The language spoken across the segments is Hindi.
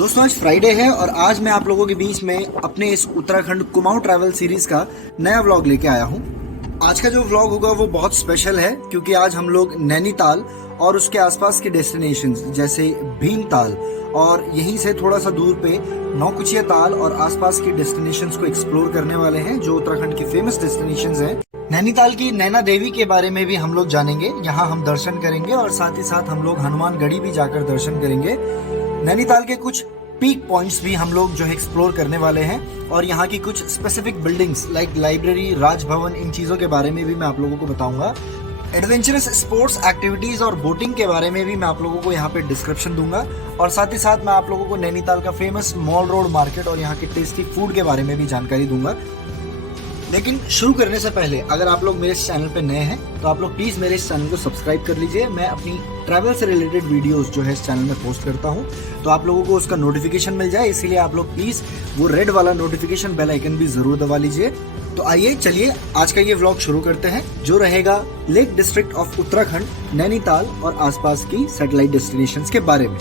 दोस्तों आज फ्राइडे है और आज मैं आप लोगों के बीच में अपने इस उत्तराखंड कुमाऊं ट्रैवल सीरीज का नया व्लॉग लेके आया हूं। आज का जो व्लॉग होगा वो बहुत स्पेशल है क्योंकि आज हम लोग नैनीताल और उसके आसपास के डेस्टिनेशंस जैसे भीमताल और यहीं से थोड़ा सा दूर पे नौकुचिया ताल और आसपास की डेस्टिनेशंस को एक्सप्लोर करने वाले हैं जो उत्तराखंड की फेमस डेस्टिनेशंस हैं। नैनीताल की नैना देवी के बारे में भी हम लोग जानेंगे, यहाँ हम दर्शन करेंगे और साथ ही साथ हम लोग हनुमानगढ़ी भी जाकर दर्शन करेंगे। नैनीताल के कुछ पीक पॉइंट्स भी हम लोग जो है एक्सप्लोर करने वाले हैं और यहाँ की कुछ specific buildings like library, Raj Bhavan, इन चीज़ों के बारे में भी मैं आप लोगों को बताऊंगा। एडवेंचरस स्पोर्ट्स एक्टिविटीज़ और बोटिंग के बारे में भी मैं आप लोगों को यहाँ पे डिस्क्रिप्शन दूंगा और साथ ही साथ मैं आप लोगों को नैनीताल का फेमस मॉल रोड मार्केट और यहाँ के टेस्टी फूड के बारे में भी जानकारी दूंगा। लेकिन शुरू करने से पहले अगर आप लोग मेरे इस चैनल पे नए हैं तो आप लोग प्लीज़ मेरे इस चैनल को सब्सक्राइब कर लीजिए। मैं अपनी ट्रैवल से रिलेटेड वीडियोस जो है इस चैनल में पोस्ट करता हूं तो आप लोगों को उसका नोटिफिकेशन मिल जाए, इसीलिए आप लोग प्लीज़ वो रेड वाला नोटिफिकेशन बेल आइकन भी ज़रूर दबा लीजिए। तो आइए चलिए आज का ये व्लॉग शुरू करते हैं जो रहेगा lake district of Uttarakhand, Nainital और आसपास की सैटेलाइट डेस्टिनेशंस के बारे में।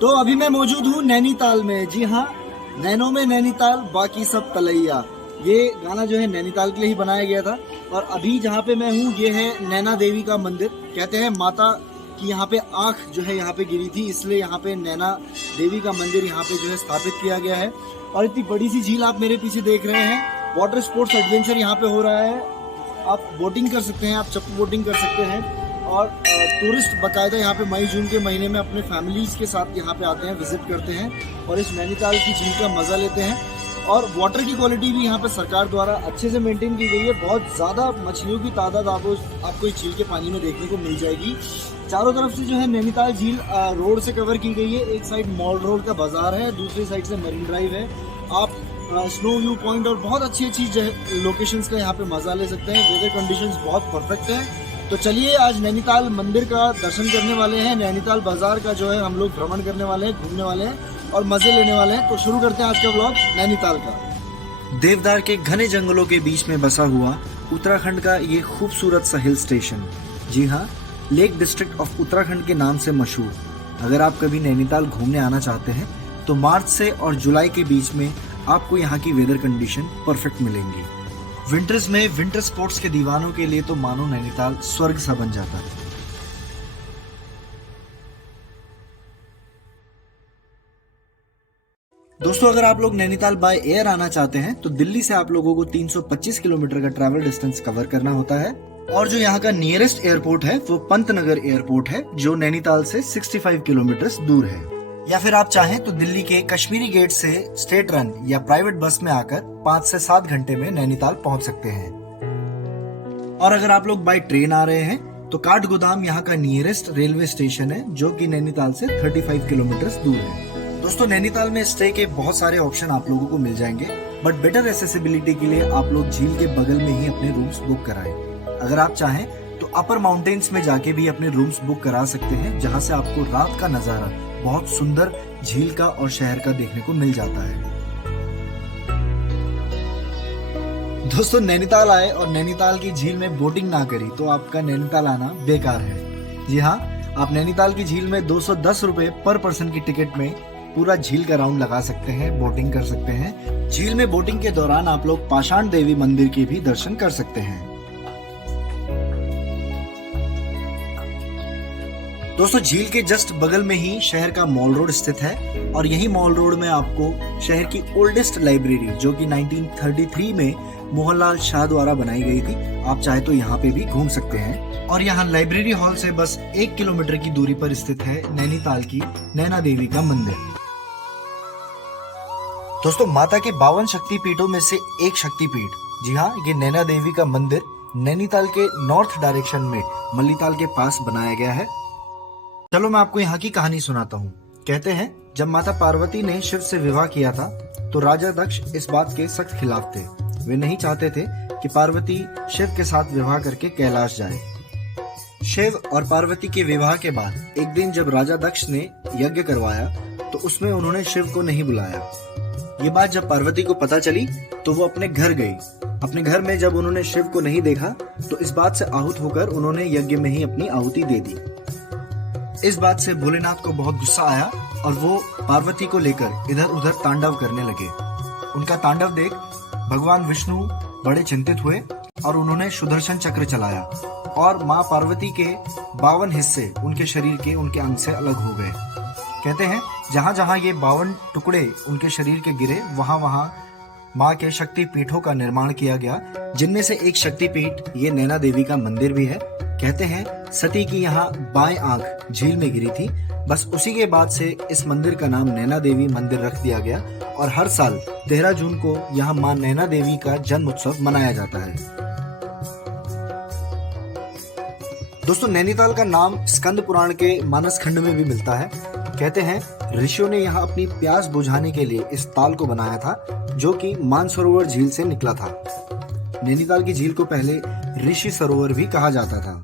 तो अभी मैं मौजूद हूँ नैनीताल में। जी हाँ, नैनो में नैनीताल बाकी सब तलैया, ये गाना जो है नैनीताल के लिए ही बनाया गया था। और अभी जहाँ पे मैं हूँ ये है नैना देवी का मंदिर। कहते हैं माता की यहाँ पे आँख जो है यहाँ पे गिरी थी, इसलिए यहाँ पे नैना देवी का मंदिर यहाँ पे जो है स्थापित किया गया है। और इतनी बड़ी सी झील आप मेरे पीछे देख रहे हैं। वाटर स्पोर्ट्स एडवेंचर यहाँ पे हो रहा है, आप बोटिंग कर सकते हैं, आप चप्पू बोटिंग कर सकते हैं। और टूरिस्ट बाकायदा यहाँ पे मई जून के महीने में अपने फैमिलीज के साथ यहाँ पे आते हैं, विजिट करते हैं और इस नैनीताल की झील का मज़ा लेते हैं। और वाटर की क्वालिटी भी यहाँ पे सरकार द्वारा अच्छे से मेंटेन की गई है। बहुत ज़्यादा मछलियों की तादाद आपको इस झील के पानी में देखने को मिल जाएगी। चारों तरफ से जो है नैनीताल झील रोड से कवर की गई है। एक साइड मॉल रोड का बाजार है, दूसरी साइड से मरीन ड्राइव है। आप स्नो व्यू पॉइंट और बहुत अच्छी अच्छी लोकेशंस का यहाँ पे मज़ा ले सकते हैं। वेदर कंडीशंस बहुत परफेक्ट है। तो चलिए आज नैनीताल मंदिर का दर्शन करने वाले हैं, नैनीताल बाजार का जो है हम लोग भ्रमण करने वाले हैं, घूमने वाले हैं और मजे लेने वाले हैं। तो शुरू करते हैं आज का व्लॉग नैनीताल का। देवदार के घने जंगलों के बीच में बसा हुआ उत्तराखंड का ये खूबसूरत सा हिल स्टेशन, जी हाँ, लेक डिस्ट्रिक्ट ऑफ उत्तराखंड के नाम से मशहूर। अगर आप कभी नैनीताल घूमने आना चाहते हैं तो मार्च से और जुलाई के बीच में आपको यहाँ की वेदर कंडीशन परफेक्ट मिलेंगी। विंटर्स में विंटर स्पोर्ट्स के दीवानों के लिए तो मानो नैनीताल स्वर्ग सा बन जाता है। दोस्तों अगर आप लोग नैनीताल बाय एयर आना चाहते हैं तो दिल्ली से आप लोगों को 325 किलोमीटर का ट्रैवल डिस्टेंस कवर करना होता है। और जो यहाँ का नियरेस्ट एयरपोर्ट है वो पंतनगर एयरपोर्ट है जो नैनीताल से 65 किलोमीटर दूर है। या फिर आप चाहें तो दिल्ली के कश्मीरी गेट से स्टेट रन या प्राइवेट बस में आकर 5 से 7 घंटे में नैनीताल पहुंच सकते हैं। और अगर आप लोग बाय ट्रेन आ रहे हैं तो काठगोदाम यहाँ का नियरेस्ट रेलवे स्टेशन है जो कि नैनीताल से 35 किलोमीटर दूर है। दोस्तों नैनीताल में स्टे के बहुत सारे ऑप्शन आप लोगों को मिल जाएंगे, बट बेटर एक्सेसिबिलिटी के लिए आप लोग झील के बगल में ही अपने रूम्स बुक कराएं। अगर आप चाहें तो अपर माउंटेन्स में जाके भी अपने रूम्स बुक करा सकते हैं, जहाँ से आपको रात का नजारा बहुत सुंदर झील का और शहर का देखने को मिल जाता है। दोस्तों नैनीताल आए और नैनीताल की झील में बोटिंग ना करी तो आपका नैनीताल आना बेकार है। जी हाँ, आप नैनीताल की झील में 210 रुपए पर पर्सन की टिकट में पूरा झील का राउंड लगा सकते हैं, बोटिंग कर सकते हैं। झील में बोटिंग के दौरान आप लोग पाषाण देवी मंदिर के भी दर्शन कर सकते हैं। दोस्तों झील के जस्ट बगल में ही शहर का मॉल रोड स्थित है और यही मॉल रोड में आपको शहर की ओल्डेस्ट लाइब्रेरी जो कि 1933 में मोहनलाल शाह द्वारा बनाई गई थी, आप चाहे तो यहाँ पे भी घूम सकते हैं। और यहाँ लाइब्रेरी हॉल से बस 1 किलोमीटर की दूरी पर स्थित है नैनीताल की नैना देवी का मंदिर। दोस्तों माता के 52 शक्तिपीठों में से एक शक्तिपीठ, जी हाँ, ये नैना देवी का मंदिर नैनीताल के नॉर्थ डायरेक्शन में मल्लीताल के पास बनाया गया है। चलो मैं आपको यहाँ की कहानी सुनाता हूँ। कहते हैं जब माता पार्वती ने शिव से विवाह किया था तो राजा दक्ष इस बात के सख्त खिलाफ थे। वे नहीं चाहते थे कि पार्वती शिव के साथ विवाह करके कैलाश जाए। शिव और पार्वती के विवाह के बाद एक दिन जब राजा दक्ष ने यज्ञ करवाया तो उसमें उन्होंने शिव को नहीं बुलाया। ये बात जब पार्वती को पता चली तो वो अपने घर गई। अपने घर में जब उन्होंने शिव को नहीं देखा तो इस बात से आहूत होकर उन्होंने यज्ञ में ही अपनी आहुति दे दी। इस बात से भोलेनाथ को बहुत गुस्सा आया और वो पार्वती को लेकर इधर उधर तांडव करने लगे। उनका तांडव देख भगवान विष्णु बड़े चिंतित हुए और उन्होंने सुदर्शन चक्र चलाया और माँ पार्वती के 52 हिस्से उनके शरीर के उनके अंग से अलग हो गए। कहते हैं जहां जहां ये 52 टुकड़े उनके शरीर के गिरे वहां वहां माँ के शक्ति पीठों का निर्माण किया गया, जिनमें से एक शक्तिपीठ ये नैना देवी का मंदिर भी है। कहते हैं सती की यहाँ बाएं आंख झील में गिरी थी। बस उसी के बाद से इस मंदिर का नाम नैना देवी मंदिर रख दिया गया और हर साल 13 जून को यहाँ माँ नैना देवी का जन्म उत्सव मनाया जाता है। दोस्तों नैनीताल का नाम स्कंद पुराण के मानस खंड में भी मिलता है। कहते हैं ऋषियों ने यहाँ अपनी प्यास बुझाने के लिए इस ताल को बनाया था, जो कि मानसरोवर झील से निकला था। नैनीताल की झील को पहले ऋषि सरोवर भी कहा जाता था।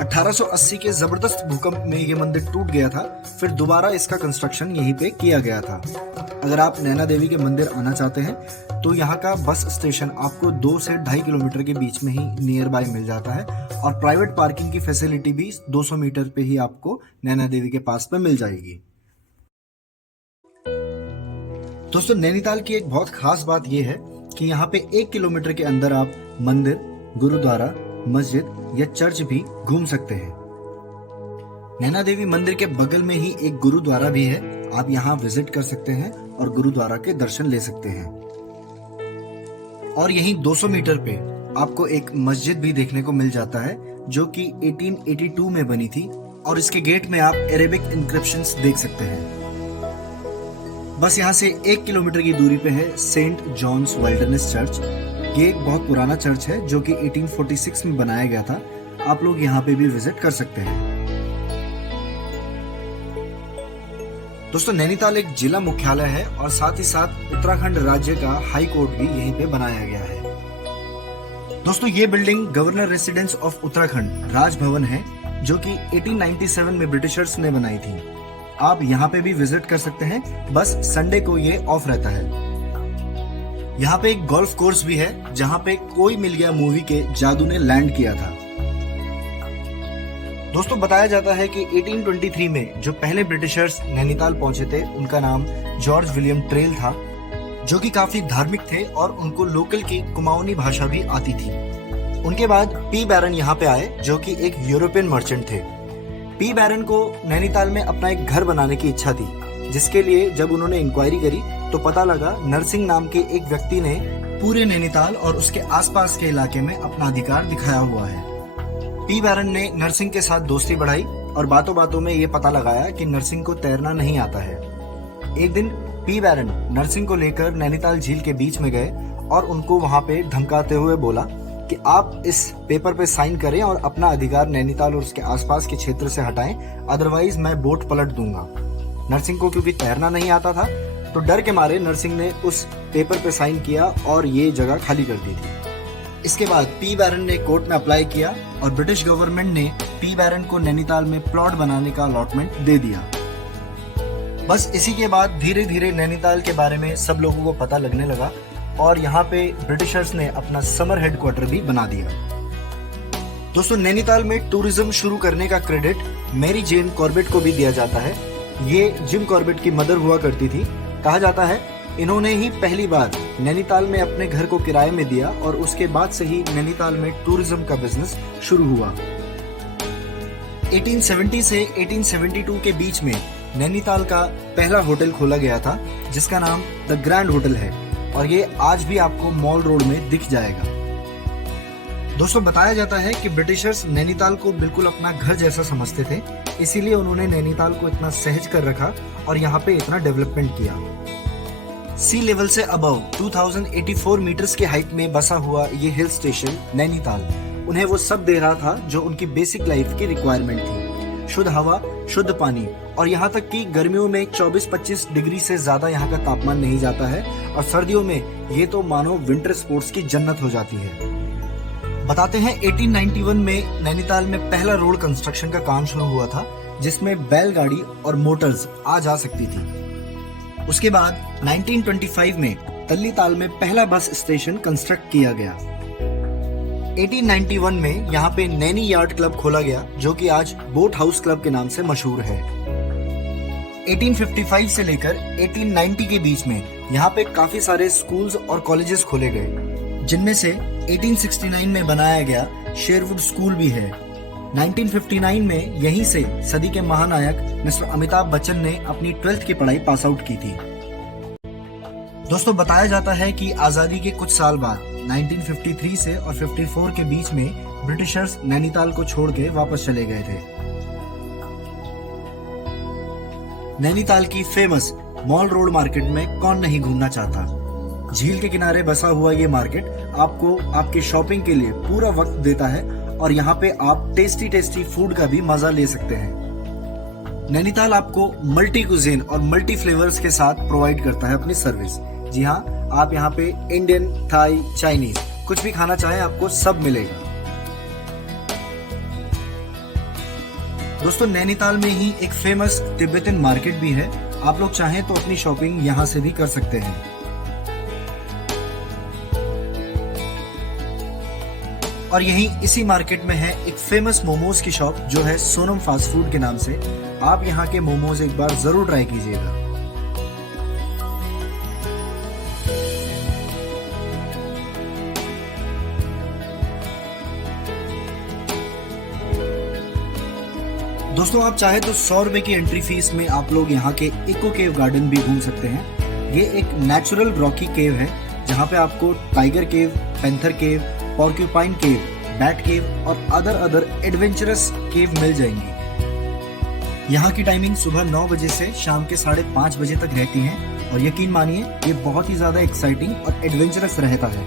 1880 के जबरदस्त भूकंप में ये मंदिर टूट गया था, फिर दोबारा इसका कंस्ट्रक्शन यहीं पे किया गया था। अगर आप नैना देवी के मंदिर आना चाहते हैं तो यहाँ का बस स्टेशन आपको 2 से 2.5 किलोमीटर के बीच में ही नियर बाय मिल जाता है और प्राइवेट पार्किंग की फैसिलिटी भी 200 मीटर पे ही आपको नैना देवी के पास में मिल जाएगी। दोस्तों नैनीताल की एक बहुत खास बात यह है कि यहाँ पे 1 किलोमीटर के अंदर आप मंदिर, गुरुद्वारा, मस्जिद या चर्च भी घूम सकते हैं। नैना देवी मंदिर के बगल में ही एक गुरुद्वारा भी है, आप यहाँ विजिट कर सकते हैं और गुरुद्वारा के दर्शन ले सकते हैं। और यहीं 200 मीटर पे आपको एक मस्जिद भी देखने को मिल जाता है, जो कि 1882 में बनी थी और इसके गेट में आप अरेबिक इंक्रिप्शंस देख सकते हैं। बस यहाँ से 1 किलोमीटर की दूरी पे है सेंट जॉन्स वाइल्डरनेस चर्च। ये एक बहुत पुराना चर्च है जो कि 1846 में बनाया गया था। आप लोग यहाँ पे भी विजिट कर सकते हैं। दोस्तों नैनीताल एक जिला मुख्यालय है और साथ ही साथ उत्तराखंड राज्य का हाई कोर्ट भी यहीं पे बनाया गया है। दोस्तों ये building governor residence of Uttarakhand Raj Bhavan है, जो कि 1897 में ब्रिटिशर्स ने बनाई थी। आप यहाँ पे भी विजिट कर सकते हैं, बस संडे को ये ऑफ रहता है। यहाँ पे एक गोल्फ कोर्स भी है जहाँ पे कोई मिल गया मूवी के जादू ने लैंड किया था। दोस्तों बताया जाता है कि 1823 में जो पहले ब्रिटिशर्स नैनीताल पहुंचे थे उनका नाम जॉर्ज विलियम ट्रेल था, जो कि काफी धार्मिक थे और उनको लोकल की कुमाऊनी भाषा भी आती थी। उनके बाद पी बैरन यहाँ पे आए, जो कि एक यूरोपियन मर्चेंट थे। पी बैरन को नैनीताल में अपना एक घर बनाने की इच्छा थी, जिसके लिए जब उन्होंने इंक्वायरी करी तो पता लगा नरसिंह नाम के एक व्यक्ति ने पूरे नैनीताल और उसके आसपास के इलाके में अपना अधिकार दिखाया हुआ है। पी बैरन ने नरसिंह के साथ दोस्ती बढ़ाई और बातों बातों में ये पता लगाया कि नरसिंह को तैरना नहीं आता है। एक दिन पी बैरन नरसिंह को लेकर नैनीताल झील के बीच में गए और उनको वहां पे धमकाते हुए बोला कि आप इस पेपर पे साइन करें और अपना अधिकार नैनीताल और उसके आसपास के क्षेत्र से हटाएं, अदरवाइज मैं बोट पलट दूंगा। नरसिंह को क्योंकि तैरना नहीं आता था तो डर के मारे नरसिंह ने उस पेपर पे साइन किया और ये जगह खाली कर दी थी। इसके बाद पी बैरन ने कोर्ट में अप्लाई किया और ब्रिटिश गवर्नमेंट ने पी बैरन को नैनीताल में प्लॉट बनाने का अलॉटमेंट दे दिया। बस इसी के बाद धीरे धीरे नैनीताल के बारे में सब लोगों को पता लगने लगा और यहाँ पे ब्रिटिशर्स ने अपना समर हेडक्वार्टर भी बना दिया। दोस्तों नैनीताल में टूरिज्म शुरू करने का क्रेडिट मैरी जेन कॉर्बेट को भी दिया जाता है। ये जिम कॉर्बेट की मदर हुआ करती थी। कहा जाता है इन्होंने ही पहली बार नैनीताल में अपने घर को किराए में दिया और उसके बाद से ही नैनीताल में टूरिज्म का बिजनेस शुरू हुआ। 1870 से 1872 के बीच में नैनीताल का पहला होटल खोला गया था, जिसका नाम द ग्रैंड होटल है और ये आज भी आपको मॉल रोड में दिख जाएगा। दोस्तों बताया जाता है कि ब्रिटिशर्स नैनीताल को बिल्कुल अपना घर जैसा समझते थे, इसीलिए उन्होंने नैनीताल को इतना सहज कर रखा और यहाँ पे इतना डेवलपमेंट किया। सी लेवल से अबव 2084 मीटर्स की हाइट में बसा हुआ ये हिल स्टेशन नैनीताल उन्हें वो सब दे रहा था जो उनकी बेसिक लाइफ की रिक्वायरमेंट थी। शुद्ध हवा, शुद्ध पानी और यहाँ तक कि गर्मियों में 24-25 डिग्री से ज्यादा यहाँ का तापमान नहीं जाता है और सर्दियों में ये तो मानो विंटर स्पोर्ट्स की जन्नत हो जाती है। बताते हैं 1891 में नैनीताल में पहला रोड कंस्ट्रक्शन का काम शुरू हुआ था, जिसमें बैलगाड़ी और मोटर्स आ जा सकती थी। उसके बाद 1925 में तल्लीताल में पहला बस स्टेशन कंस्ट्रक्ट किया गया। 1891 में यहाँ पे नैनी यार्ड क्लब खोला गया, जो कि आज बोट हाउस क्लब के नाम से मशहूर है। 1855 से लेकर 1890 के बीच में यहाँ पे काफी सारे स्कूल्स और कॉलेजेस खोले गए, जिनमें से 1869 में बनाया गया शेरवुड स्कूल भी है। 1959 में यहीं से सदी के महानायक मिस्टर अमिताभ बच्चन ने अपनी 12th की पढ़ाई पास आउट की थी। दोस्तों, बताया जाता है कि आजादी के कुछ साल बाद 1953 से और 54 के बीच में ब्रिटिशर्स नैनीताल को छोड़ के वापस चले गए थे। नैनीताल की फेमस मॉल रोड मार्केट में कौन नहीं घूमना चाहता। झील के किनारे बसा हुआ ये मार्केट आपको आपके शॉपिंग के लिए पूरा वक्त देता है और यहाँ पे आप टेस्टी टेस्टी फूड का भी मजा ले सकते हैं। नैनीताल आपको मल्टी कुजीन और मल्टी फ्लेवर्स के साथ प्रोवाइड करता है अपनी सर्विस। जी हाँ, आप यहाँ पे इंडियन, थाई, चाइनीज कुछ भी खाना चाहें आपको सब मिलेगा। दोस्तों, नैनीताल में ही एक फेमस तिब्बतन मार्केट भी है। आप लोग चाहें तो अपनी शॉपिंग यहाँ से भी कर सकते हैं। और यहीं इसी मार्केट में है एक फेमस मोमोज की शॉप, जो है सोनम फास्ट फूड के नाम से। आप यहाँ के मोमोज एक बार जरूर ट्राई कीजिएगा। दोस्तों, आप चाहे तो 100 रुपए की एंट्री फीस में आप लोग यहाँ के इको केव गार्डन भी घूम सकते हैं। ये एक नेचुरल रॉकी केव है, जहाँ पे आपको टाइगर केव, पैंथर केव, पॉर्क्यूपाइन केव, बैट केव और अदर एडवेंचरस केव मिल जाएंगी। यहाँ की टाइमिंग सुबह 9 बजे से शाम के 5:30 बजे तक रहती है और यकीन मानिए ये बहुत ही ज्यादा एक्साइटिंग और एडवेंचरस रहता है।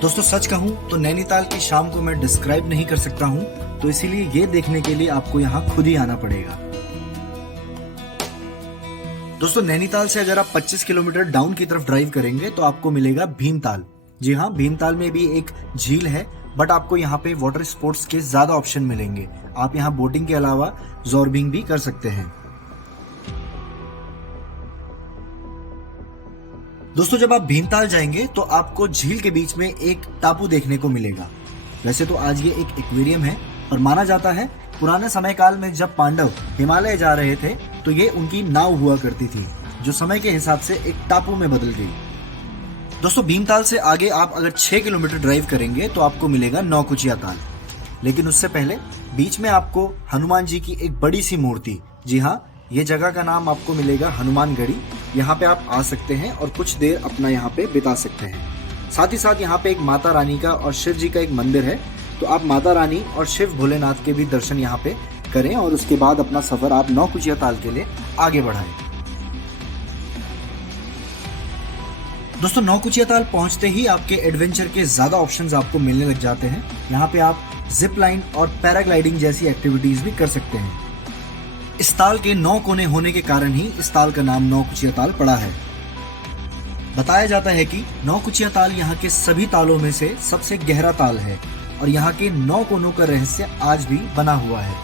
दोस्तों, सच कहूँ तो नैनीताल की शाम को मैं डिस्क्राइब नहीं कर सकता हूँ, तो इसीलिए ये देखने के लिए आपको यहाँ खुद ही आना पड़ेगा। दोस्तों, नैनीताल से अगर आप 25 किलोमीटर डाउन की तरफ ड्राइव करेंगे तो आपको मिलेगा भीमताल। जी हाँ, भीमताल में भी एक झील है, बट आपको यहाँ पे वाटर स्पोर्ट्स के ज्यादा ऑप्शन मिलेंगे। आप यहाँ बोटिंग के अलावा जॉर्बिंग भी कर सकते हैं। दोस्तों, जब आप भीमताल जाएंगे तो आपको झील के बीच में एक टापू देखने को मिलेगा। वैसे तो आज ये एक एक्वेरियम है, और माना जाता है पुराने समय काल में जब पांडव हिमालय जा रहे थे तो ये उनकी नाव हुआ करती थी, जो समय के हिसाब से एक टापू में बदल गई। दोस्तों, भीमताल से आगे आप अगर 6 किलोमीटर ड्राइव करेंगे तो आपको मिलेगा नौकुचिया ताल। लेकिन उससे पहले बीच में आपको हनुमान जी की एक बड़ी सी मूर्ति, जी हाँ, ये जगह का नाम आपको मिलेगा हनुमानगढ़ी। यहाँ पे आप आ सकते हैं और कुछ देर अपना यहाँ पे बिता सकते हैं। साथ ही साथ यहाँ पे एक माता रानी का और शिव जी का एक मंदिर है, तो आप माता रानी और शिव भोलेनाथ के भी दर्शन यहाँ पे करें और उसके बाद अपना सफर आप नौकुचिया ताल के लिए आगे बढ़ाएं। दोस्तों, नौकुचिया ताल पहुंचते ही आपके एडवेंचर के ज्यादा ऑप्शंस आपको मिलने लग जाते हैं। यहाँ पे आप जिप लाइन और पैराग्लाइडिंग जैसी एक्टिविटीज भी कर सकते हैं। इस ताल के 9 कोने होने के कारण ही इस ताल का नाम नौकुचिया ताल पड़ा है। बताया जाता है कि नौकुचिया ताल यहाँ के सभी तालों में से सबसे गहरा ताल है और यहाँ के 9 कोनों का रहस्य आज भी बना हुआ है।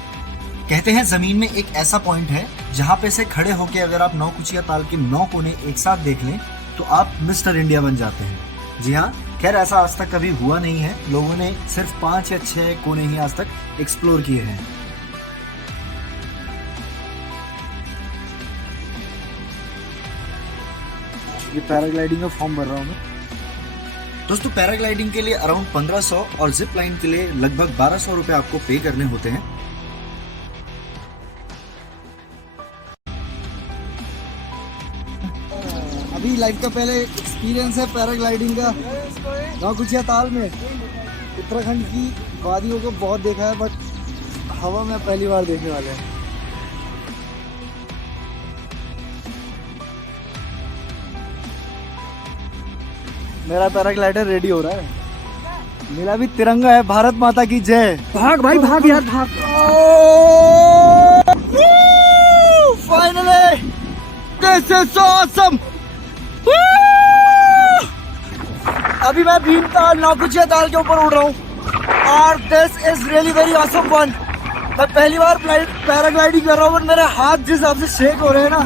कहते हैं जमीन में एक ऐसा पॉइंट है जहाँ पे से खड़े होकर अगर आप नौकुचिया ताल के 9 कोने एक साथ देख लें तो आप मिस्टर इंडिया बन जाते हैं। जी हाँ, खैर ऐसा आज तक कभी हुआ नहीं है। लोगों ने सिर्फ 5 या 6 कोने ही आज तक एक्सप्लोर किए हैं। ये पैराग्लाइडिंग का फॉर्म भर रहा हूँ मैं। दोस्तों, पैराग्लाइडिंग के लिए अराउंड 1500 और जिप लाइन के लिए लगभग 1200 रुपए आपको पे करने होते हैं। अभी लाइफ का पहले एक्सपीरियंस है पैराग्लाइडिंग का नौकुचिया ताल में। उत्तराखंड की वादियों को बहुत देखा है, बट हवा में पहली बार देखने वाले हैं। मेरा पैराग्लाइडर रेडी हो रहा है। मेरा भी तिरंगा है। भारत माता की जय। भाग भाई भाग यार भाग। Finally this is so awesome. अभी मैं भीमताल नौकुचिया ताल के ऊपर उड़ रहा हूँ और this is really very awesome one. मैं पहली बार पैराग्लाइडिंग कर रहा हूँ, बट मेरे हाथ जिस हिसाब से शेक हो रहे हैं ना,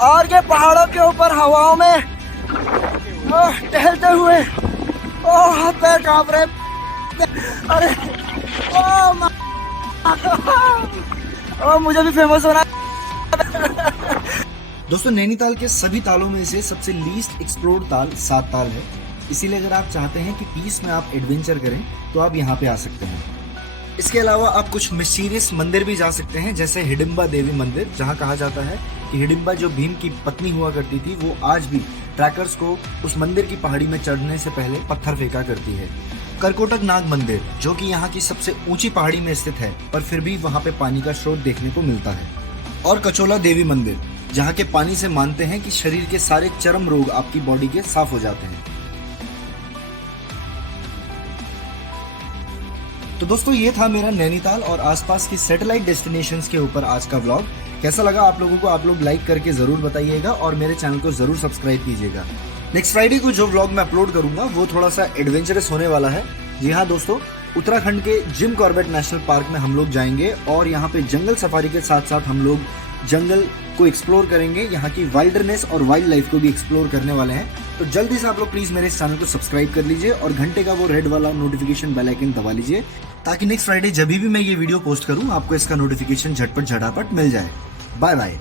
और ये पहाड़ों के ऊपर हवाओं में टहलते हुए हाथ पैर कांप रहे। अरे मुझे भी फेमस होना। दोस्तों नैनीताल के सभी तालों में से सबसे लीस्ट एक्सप्लोर्ड ताल 7 ताल है, इसीलिए अगर आप चाहते हैं कि पीस में आप एडवेंचर करें तो आप यहाँ पे आ सकते हैं। इसके अलावा आप कुछ मिस्टीरियस मंदिर भी जा सकते हैं, जैसे हिडिंबा देवी मंदिर, जहाँ कहा जाता है कि हिडिंबा जो भीम की पत्नी हुआ करती थी वो आज भी ट्रैकर्स को उस मंदिर की पहाड़ी में चढ़ने से पहले पत्थर फेंका करती है। करकोटक नाग मंदिर जो कि यहाँ की सबसे ऊंची पहाड़ी में स्थित है, पर फिर भी वहाँ पे पानी का स्रोत देखने को मिलता है। और कचोला देवी मंदिर, जहाँ के पानी से मानते हैं कि शरीर के सारे चर्म रोग आपकी बॉडी के साफ हो जाते हैं। तो दोस्तों ये था मेरा नैनीताल और आसपास की सैटेलाइट डेस्टिनेशंस के ऊपर आज का व्लॉग। कैसा लगा आप लोगों को, आप लोग लाइक करके जरूर बताइएगा और मेरे चैनल को जरूर सब्सक्राइब कीजिएगा। नेक्स्ट फ्राइडे को जो व्लॉग मैं अपलोड करूंगा वो थोड़ा सा एडवेंचरस होने वाला है। जी हाँ दोस्तों, उत्तराखंड के जिम कॉर्बेट नेशनल पार्क में हम लोग जाएंगे और यहाँ पे जंगल सफारी के साथ साथ हम लोग जंगल को एक्सप्लोर करेंगे, यहाँ की वाइल्डनेस और वाइल्ड लाइफ को भी एक्सप्लोर करने वाले हैं। तो जल्दी से आप लोग प्लीज मेरे इस चैनल को सब्सक्राइब कर लीजिए और घंटे का वो रेड वाला नोटिफिकेशन बेल आइकन दबा लीजिए, ताकि नेक्स्ट फ्राइडे जब भी मैं ये वीडियो पोस्ट करूं आपको इसका नोटिफिकेशन झटपट झटापट मिल जाए। Bye bye.